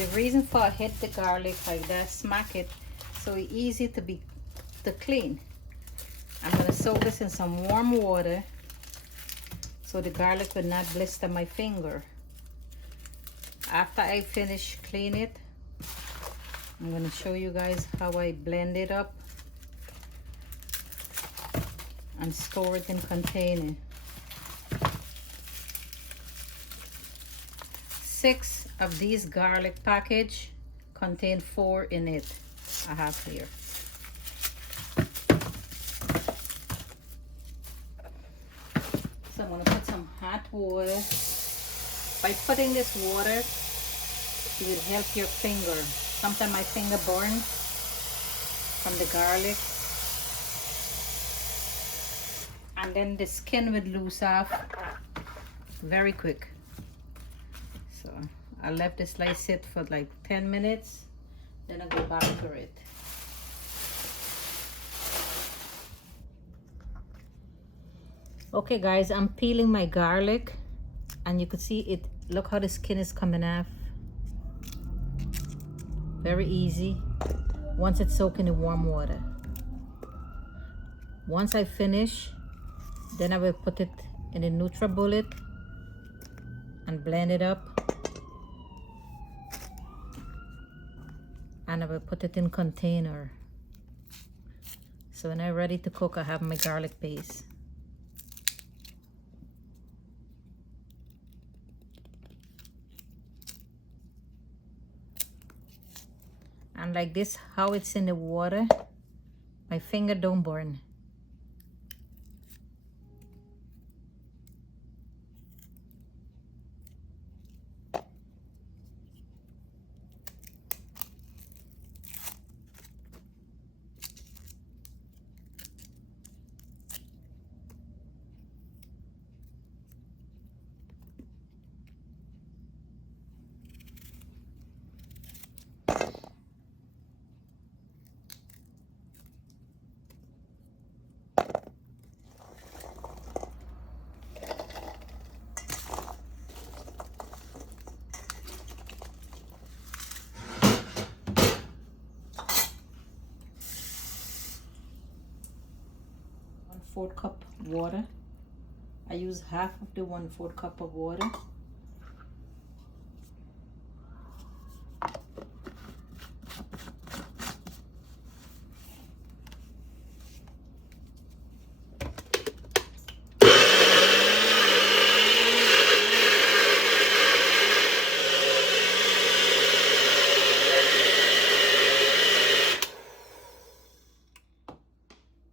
The reason for I hit the garlic like that, smack it, so it's easy to clean. I'm gonna soak this in some warm water so the garlic will not blister my finger. After I finish clean it, I'm gonna show you guys how I blend it up and store it in container. 6 of these garlic package contain 4 in it. I have here. So I'm gonna put some hot water. By putting this water, it will help your finger. Sometimes my finger burns from the garlic. And then the skin will loose off very quick. So I left this slice sit for like 10 minutes. Then I go back to it. Okay guys, I'm peeling my garlic and you can see it. Look how the skin is coming off. Very easy once it's soaked in warm water. Once I finish, then I will put it in a NutriBullet and blend it up. And I will put it in container. So when I'm ready to cook, I have my garlic paste. And like this, how it's in the water, my finger don't burn. One-fourth cup water. I use half of the 1/4 cup of water.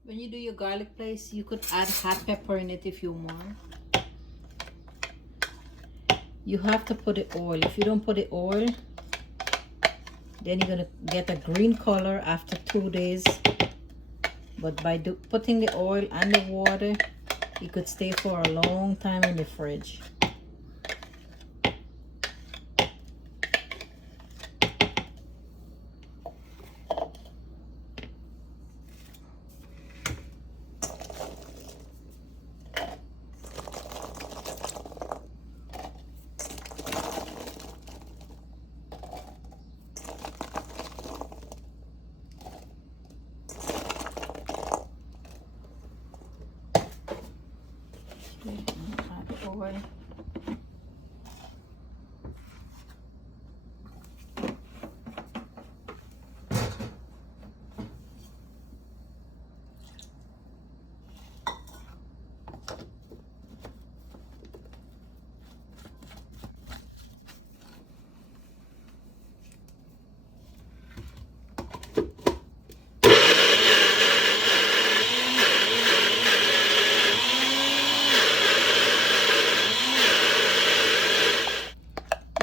When you do your garlic paste, you could add hot pepper in it if you want. You have to put the oil. If you don't put the oil, then you're gonna get a green color after 2 days. But by putting the oil and the water, it could stay for a long time in the fridge. Add the oil.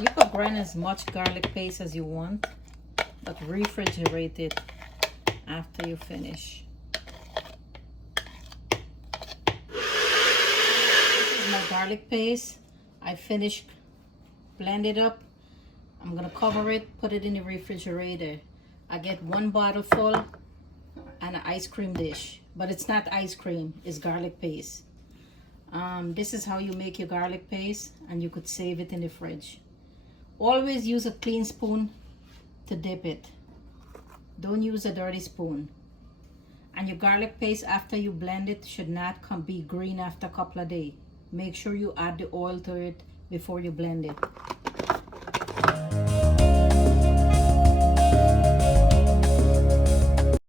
You could grind as much garlic paste as you want, but refrigerate it after you finish. This is my garlic paste. I finished, blend it up. I'm gonna cover it, put it in the refrigerator. I get 1 bottle full and an ice cream dish, but it's not ice cream, it's garlic paste. This is how you make your garlic paste, and you could save it in the fridge. Always use a clean spoon to dip it. Don't use a dirty spoon. And your garlic paste, after you blend it, should not be green after a couple of days. Make sure you add the oil to it before you blend it.